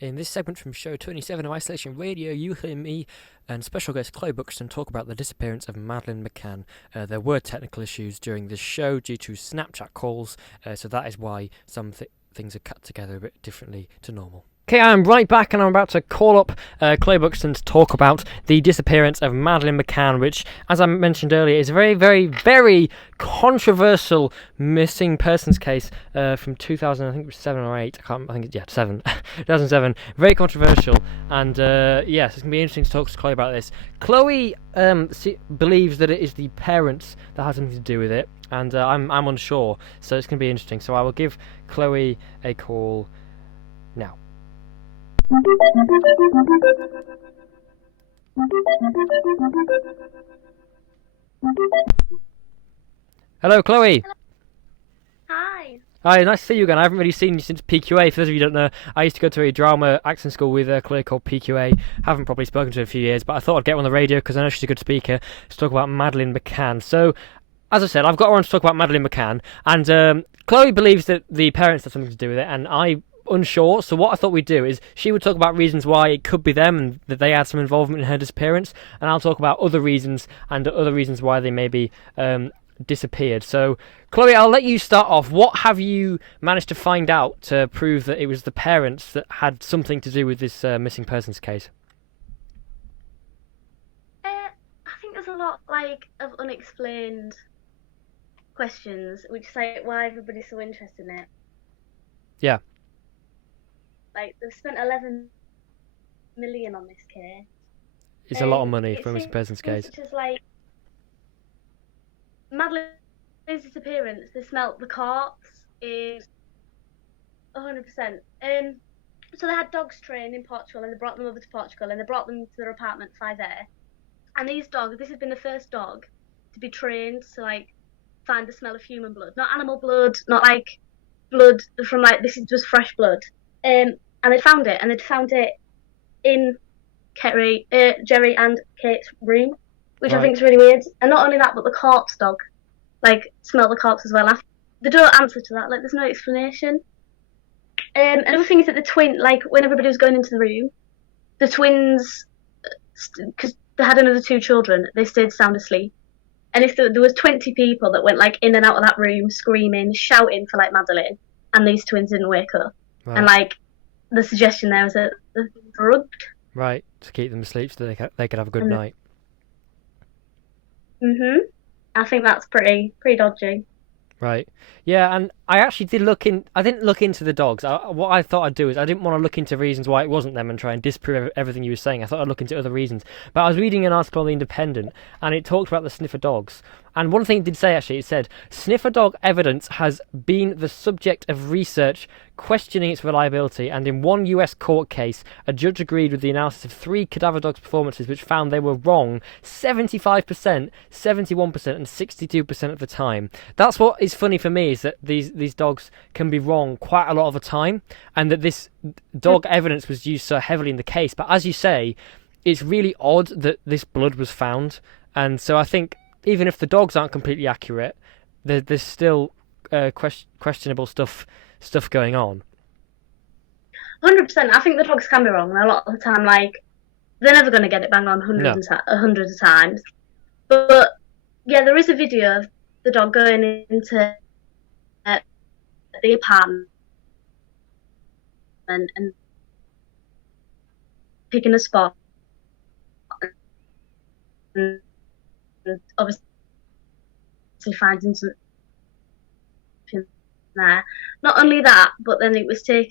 In this segment from show 27 of Isolation Radio, you hear me and special guest Chloe Buxton talk about the disappearance of Madeleine McCann. There were technical issues during this show due to Snapchat calls, so that is why some things are cut together a bit differently to normal. Okay, I'm right back and I'm about to call up Chloe Buxton to talk about the disappearance of Madeleine McCann, which, as I mentioned earlier, is a very, very, very controversial missing persons case from 2000, I think it was 7 or 8, 7, 2007, very controversial, and yes, it's going to be interesting to talk to Chloe about this. Chloe believes that it is the parents that has something to do with it, and I'm unsure, so it's going to be interesting, so I will give Chloe a call now. Hello, Chloe. Hi. Hi, nice to see you again. I haven't really seen you since PQA. For those of you who don't know, I used to go to a drama acting school with Chloe called PQA. Haven't probably spoken to her in a few years, but I thought I'd get her on the radio because I know she's a good speaker to talk about Madeleine McCann. So, as I said, I've got her on to talk about Madeleine McCann, and Chloe believes that the parents have something to do with it, and I'm unsure. So what I thought we'd do is she would talk about reasons why it could be them and that they had some involvement in her disappearance, and I'll talk about other reasons and other reasons why they maybe disappeared. So Chloe, I'll let you start off. What have you managed to find out to prove that it was the parents that had something to do with this missing persons case? I think there's a lot of unexplained questions, which is why everybody's so interested in it. Yeah. They've spent 11 million on this case. It's a lot of money for a missing persons case. It's just Madeleine's disappearance, they smelt the corpse is 100%. So they had dogs trained in Portugal, and they brought them over to Portugal, and they brought them to their apartment 5A. And these dogs, this has been the first dog to be trained to find the smell of human blood, not animal blood, not blood from this is just fresh blood. And they'd found it in Jerry and Kate's room, which right. I think is really weird. And not only that, but the corpse dog, smell the corpse as well. They don't answer to that. There's no explanation. Another thing is that the twin, when everybody was going into the room, the twins, because they had another 2 children, they stayed sound asleep. And if there was 20 people that went in and out of that room, screaming, shouting for Madeleine, and these twins didn't wake up, right. And the suggestion there was that they're drugged. Right, to keep them asleep so that they could have a good night. I think that's pretty dodgy. Right. Yeah, and I actually did I didn't look into the dogs. What I thought I'd do is I didn't want to look into reasons why it wasn't them and try and disprove everything you were saying. I thought I'd look into other reasons. But I was reading an article on The Independent, and it talked about the sniffer dogs. And one thing it did say, actually, it said, sniffer dog evidence has been the subject of research questioning its reliability, and in one US court case, a judge agreed with the analysis of 3 cadaver dogs' performances, which found they were wrong 75%, 71%, and 62% of the time. That's what is funny for me, is that these dogs can be wrong quite a lot of the time, and that this dog evidence was used so heavily in the case. But as you say, it's really odd that this blood was found, and so I think even if the dogs aren't completely accurate, there's still questionable stuff going on. 100%. I think the dogs can be wrong a lot of the time. They're never going to get it bang on hundreds of times. But yeah, there is a video of the dog going into the apartment and picking a spot. And obviously finding something there. Not only that, but then it was taken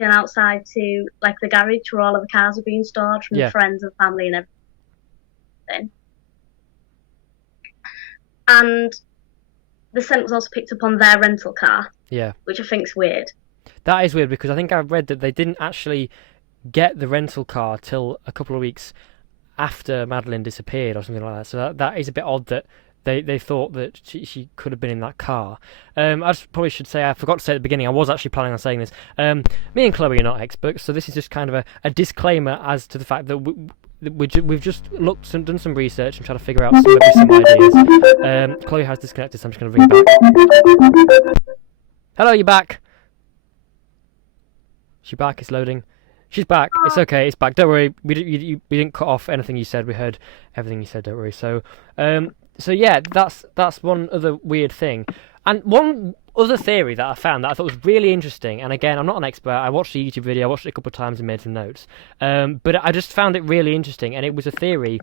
outside to the garage where all of the cars were being stored from friends and family and everything. And the scent was also picked up on their rental car. Yeah. Which I think's weird. That is weird, because I think I've read that they didn't actually get the rental car till a couple of weeks after Madeleine disappeared or something like that. So that is a bit odd that they thought that she could have been in that car. I just probably should say, I forgot to say at the beginning, I was actually planning on saying this. Me and Chloe are not experts, so this is just kind of a disclaimer as to the fact that we've just looked and done some research and tried to figure out some ideas. Chloe has disconnected, so I'm just going to ring back. Hello, you're back. She's back, it's loading. She's back. It's Oh, okay. It's back. Don't worry. We didn't cut off anything you said. We heard everything you said. Don't worry. So yeah, that's one other weird thing, and one other theory that I found that I thought was really interesting. And again, I'm not an expert. I watched the YouTube video. I watched it a couple of times and made some notes. But I just found it really interesting, and it was a theory.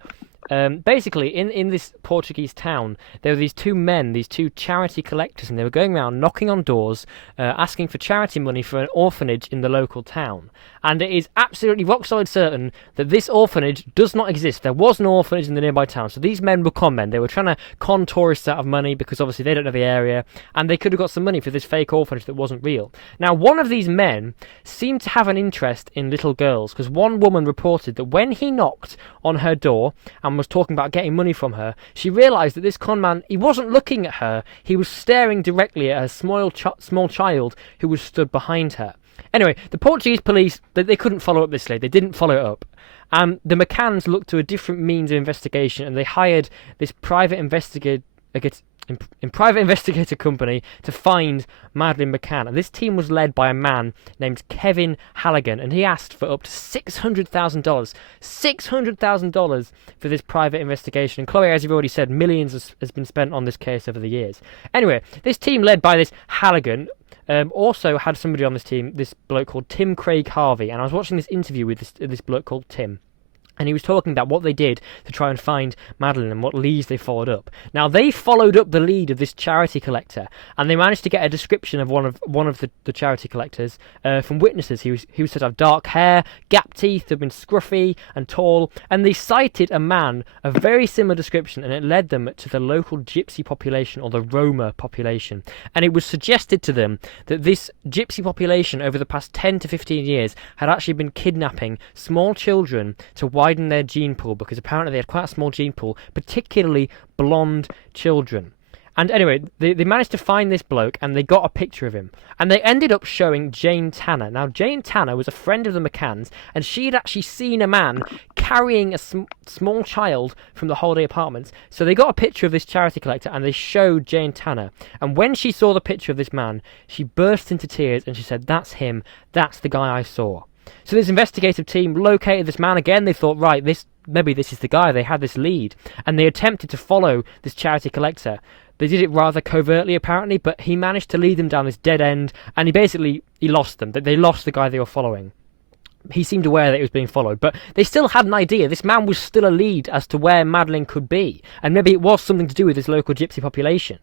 Basically, in this Portuguese town, there were these two men, these two charity collectors, and they were going around knocking on doors, asking for charity money for an orphanage in the local town. And it is absolutely rock solid certain that this orphanage does not exist. There was an orphanage in the nearby town. So these men were con men. They were trying to con tourists out of money because obviously they don't know the area, and they could have got some money for this fake orphanage that wasn't real. Now, one of these men seemed to have an interest in little girls because one woman reported that when he knocked on her door and was talking about getting money from her, she realised that this con man, he wasn't looking at her, he was staring directly at a small child who was stood behind her. Anyway, the Portuguese police, they couldn't follow up this lead. They didn't follow it up. The McCanns looked to a different means of investigation, and they hired this private investigator company to find Madeleine McCann. And this team was led by a man named Kevin Halligan, and he asked for up to $600,000. $600,000 for this private investigation. And Chloe, as you've already said, millions has been spent on this case over the years. Anyway, this team led by this Halligan also had somebody on this team, this bloke called Tim Craig Harvey, and I was watching this interview with this bloke called Tim. And he was talking about what they did to try and find Madeleine and what leads they followed up. Now, they followed up the lead of this charity collector, and they managed to get a description of one of the charity collectors from witnesses. He was said to have dark hair, gap teeth, had been scruffy and tall, and they cited a man of very similar description, and it led them to the local gypsy population, or the Roma population. And it was suggested to them that this gypsy population over the past 10 to 15 years had actually been kidnapping small children to widen their gene pool, because apparently they had quite a small gene pool, particularly blonde children. And anyway, they managed to find this bloke, and they got a picture of him. And they ended up showing Jane Tanner. Now, Jane Tanner was a friend of the McCanns, and she had actually seen a man carrying a small child from the holiday apartments. So they got a picture of this charity collector, and they showed Jane Tanner. And when she saw the picture of this man, she burst into tears, and she said, "That's him. That's the guy I saw." So this investigative team located this man again. They thought, right, maybe this is the guy. They had this lead, and they attempted to follow this charity collector. They did it rather covertly, apparently, but he managed to lead them down this dead end, and he lost them. They lost the guy they were following. He seemed aware that he was being followed, but they still had an idea. This man was still a lead as to where Madeleine could be, and maybe it was something to do with this local gypsy population.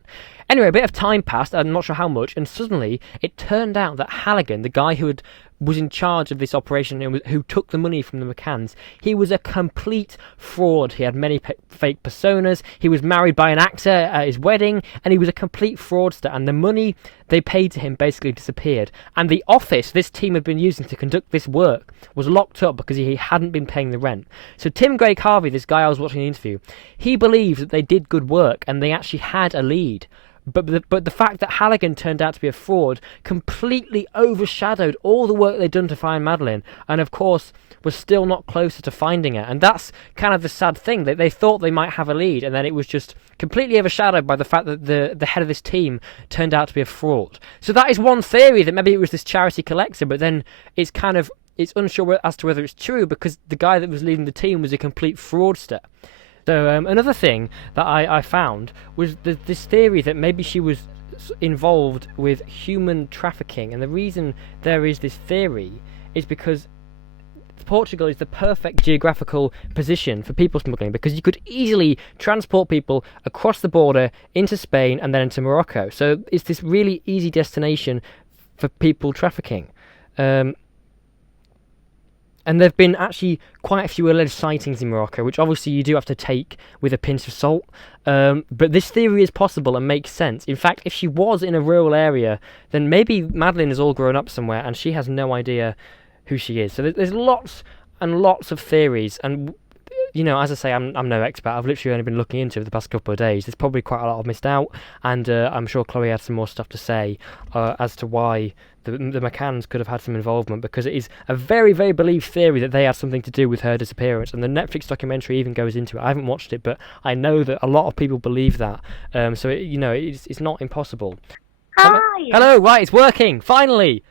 Anyway, a bit of time passed, I'm not sure how much, and suddenly it turned out that Halligan, the guy who was in charge of this operation and who took the money from the McCanns, he was a complete fraud. He had many fake personas, he was married by an actor at his wedding, and he was a complete fraudster, and the money they paid to him basically disappeared. And the office this team had been using to conduct this work was locked up because he hadn't been paying the rent. So Tim Craig Harvey, this guy I was watching the interview, he believed that they did good work and they actually had a lead. But the fact that Halligan turned out to be a fraud completely overshadowed all the work they'd done to find Madeleine, and of course was still not closer to finding her. And that's kind of the sad thing, that they thought they might have a lead, and then it was just completely overshadowed by the fact that the head of this team turned out to be a fraud. So that is one theory, that maybe it was this charity collector, but then it's unsure as to whether it's true, because the guy that was leading the team was a complete fraudster. So another thing that I found was this theory that maybe she was involved with human trafficking, and the reason there is this theory is because Portugal is the perfect geographical position for people smuggling, because you could easily transport people across the border into Spain and then into Morocco. So it's this really easy destination for people trafficking. And there have been actually quite a few alleged sightings in Morocco, which obviously you do have to take with a pinch of salt. But this theory is possible and makes sense. In fact, if she was in a rural area, then maybe Madeleine is all grown up somewhere and she has no idea who she is. So there's lots and lots of theories. And, you know, as I say, I'm no expert. I've literally only been looking into it for the past couple of days. There's probably quite a lot I've missed out. And I'm sure Chloe had some more stuff to say as to why the McCanns could have had some involvement, because it is a very, very believed theory that they had something to do with her disappearance, and the Netflix documentary even goes into it. I haven't watched it, but I know that a lot of people believe that. So it's not impossible. Hi. Hello, right, it's working finally.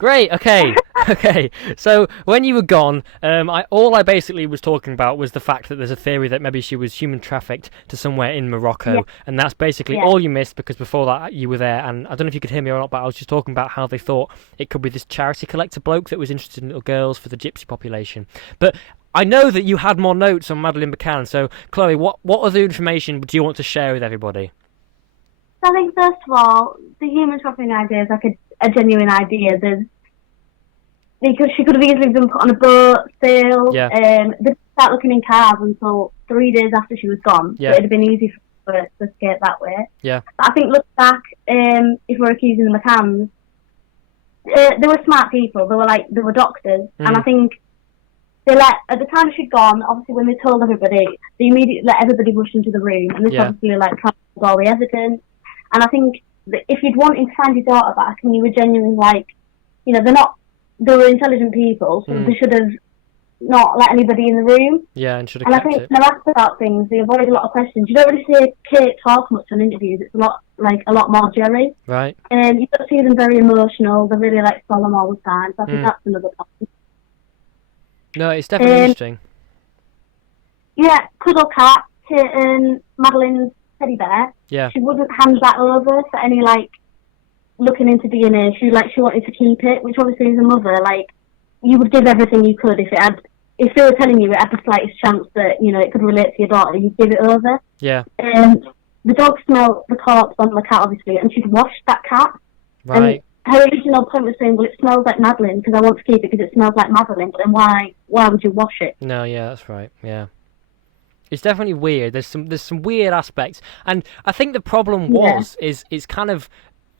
Great. Okay. Okay. So when you were gone, all I basically was talking about was the fact that there's a theory that maybe she was human trafficked to somewhere in Morocco, Yeah, and that's basically yeah, all you missed because before that you were there. And I don't know if you could hear me or not, but I was just talking about how they thought it could be this charity collector bloke that was interested in little girls for the gypsy population. But I know that you had more notes on Madeleine McCann. So Chloe, what other information do you want to share with everybody? So I think first of all, the human trafficking idea is like a genuine idea. Because she could have easily been put on a boat, sailed. Yeah. They didn't start looking in cars until 3 days after she was gone. Yeah. So it'd have been easy for her to escape that way. Yeah. But I think, look back, if we're accusing the McCanns, they were smart people. They were doctors, and I think they at the time she'd gone. Obviously, when they told everybody, they immediately let everybody rush into the room, and this obviously tried to all the evidence. And I think that if you'd wanted to find your daughter back, and you were genuinely they were intelligent people, so they should have not let anybody in the room. Yeah, and should have And I kept think it. when they're asked about things, they avoid a lot of questions. You don't really see Kate talk much on interviews. It's a lot more Jerry. Right. And you don't see them very emotional. They're really solemn all the time. So I think that's another problem. No, it's definitely interesting. Yeah, cuddle cat, Kate and Madeleine's teddy bear. Yeah. She wouldn't hand that over for any looking into DNA. She wanted to keep it, which obviously as a mother, you would give everything you could if they were telling you it had the slightest chance that, it could relate to your daughter, you'd give it over. Yeah. The dog smelled the corpse on the cat, obviously, and she'd washed that cat. Right. And her original point was saying, well, it smells like Madeleine because I want to keep it because it smells like Madeleine. But then why would you wash it? No, yeah, that's right. Yeah. It's definitely weird. There's some weird aspects, and I think the problem is kind of.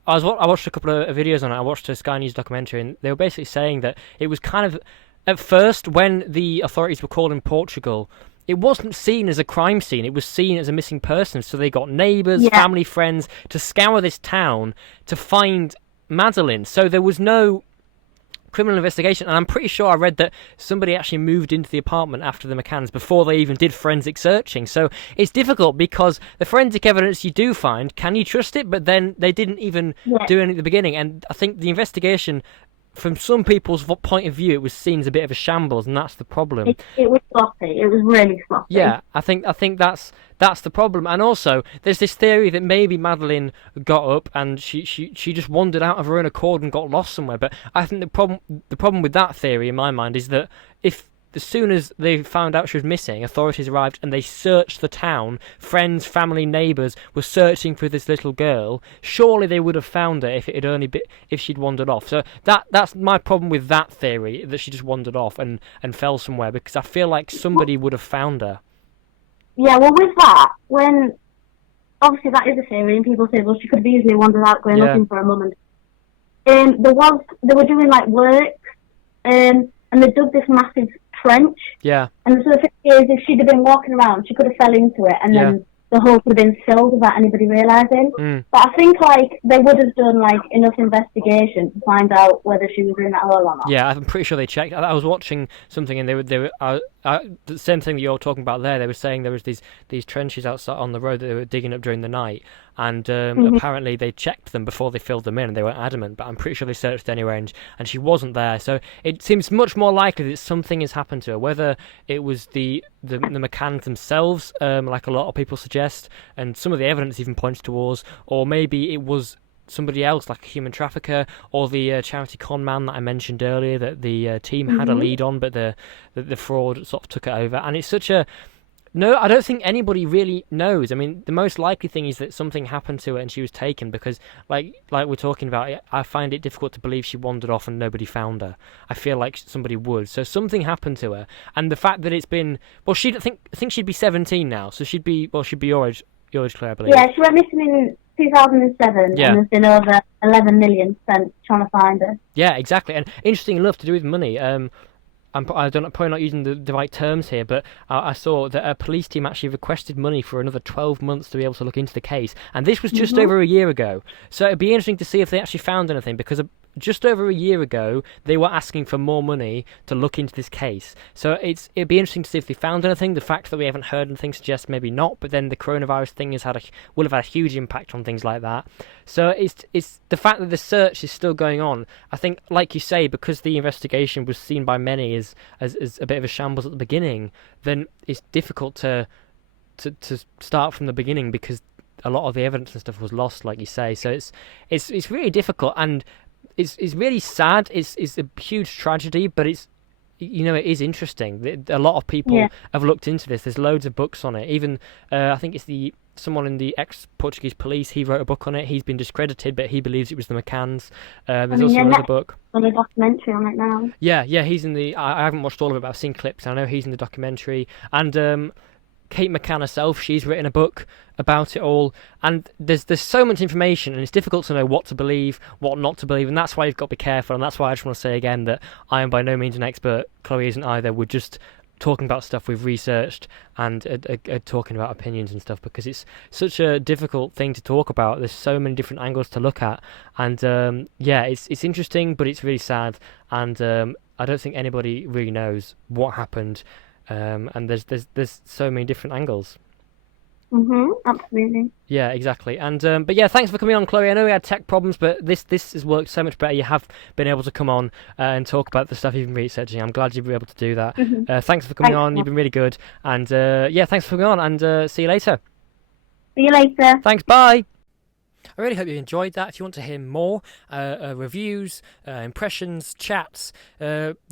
I watched a couple of videos on it. I watched a Sky News documentary, and they were basically saying that it was kind of at first when the authorities were called in Portugal, it wasn't seen as a crime scene. It was seen as a missing person. So they got neighbours, family, friends to scour this town to find Madeleine. So there was no criminal investigation, and I'm pretty sure I read that somebody actually moved into the apartment after the McCanns before they even did forensic searching. So it's difficult because the forensic evidence you do find, can you trust it? But then they didn't even do anything at the beginning, and I think the investigation, from some people's point of view, it was seen as a bit of a shambles, and that's the problem. It was sloppy. It was really sloppy. Yeah, I think that's the problem. And also, there's this theory that maybe Madeleine got up and she just wandered out of her own accord and got lost somewhere. But I think the problem with that theory, in my mind, is that as soon as they found out she was missing, authorities arrived and they searched the town. Friends, family, neighbours were searching for this little girl. Surely they would have found her if she'd wandered off. So that's my problem with that theory, that she just wandered off and fell somewhere, because I feel like somebody would have found her. Yeah, well, with that, when obviously that is a theory, and people say, well, she could have easily wandered out going looking for a mum. They were doing work, and they dug this massive trench. Yeah. And so the thing is, if she'd have been walking around, she could have fell into it, and then the hole could have been filled without anybody realising. But I think they would have done enough investigation to find out whether she was in that hole or not. Yeah, I'm pretty sure they checked. I was watching something, and they were the same thing that you're talking about there. They were saying there was these trenches outside on the road that they were digging up during the night, and apparently they checked them before they filled them in, and they were adamant. But I'm pretty sure they searched anyway, and she wasn't there. So it seems much more likely that something has happened to her. Whether it was the McCanns themselves, like a lot of people suggest, and some of the evidence even points towards, or maybe it was somebody else, like a human trafficker, or the charity con man that I mentioned earlier, that the team had a lead on, but the fraud sort of took it over. And it's such a... No, I don't think anybody really knows. I mean, the most likely thing is that something happened to her and she was taken, because, like we're talking about, I find it difficult to believe she wandered off and nobody found her. I feel like somebody would. So something happened to her, and the fact that it's been... Well, I think she'd be 17 now, so she'd be your age, Claire, I believe. Yeah, she went missing in 2007, and there's been over 11 million spent trying to find her. Yeah, exactly. And interesting enough, to do with money, I'm probably not using the right terms here, but I saw that a police team actually requested money for another 12 months to be able to look into the case, and this was just over a year ago. So it'd be interesting to see if they actually found anything, because just over a year ago, they were asking for more money to look into this case. So it'd be interesting to see if they found anything. The fact that we haven't heard anything suggests maybe not, but then the coronavirus thing will have had a huge impact on things like that. So it's the fact that the search is still going on. I think, like you say, because the investigation was seen by many as a bit of a shambles at the beginning, then it's difficult to start from the beginning because a lot of the evidence and stuff was lost, like you say. So it's really difficult, and it's really sad. It's a huge tragedy, but it is interesting. A lot of people have looked into this. There's loads of books on it. Even I think it's someone in the ex-Portuguese police. He wrote a book on it. He's been discredited, but he believes it was the McCanns. There's also another book. On a documentary on it now. Yeah, he's in the. I haven't watched all of it, but I've seen clips. I know he's in the documentary, and Kate McCann herself, she's written a book about it all, and there's so much information, and it's difficult to know what to believe, what not to believe, and that's why you've got to be careful. And that's why I just want to say again that I am by no means an expert. Chloe isn't either. We're just talking about stuff we've researched and talking about opinions and stuff, because it's such a difficult thing to talk about. There's so many different angles to look at, and it's interesting, but it's really sad, and I don't think anybody really knows what happened. And there's so many different angles. Absolutely. Yeah, exactly. And but yeah, thanks for coming on, Chloe. I know we had tech problems, but this has worked so much better. You have been able to come on and talk about the stuff you've been researching. I'm glad you've been able to do that. Thanks for coming on. You've been really good. And thanks for coming on. And see you later. See you later. Thanks. Bye. I really hope you enjoyed that. If you want to hear more reviews, impressions, chats,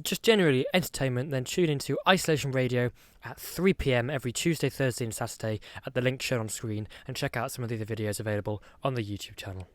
just generally entertainment, then tune into Isolation Radio at 3 p.m. every Tuesday, Thursday and Saturday at the link shown on screen, and check out some of the other videos available on the YouTube channel.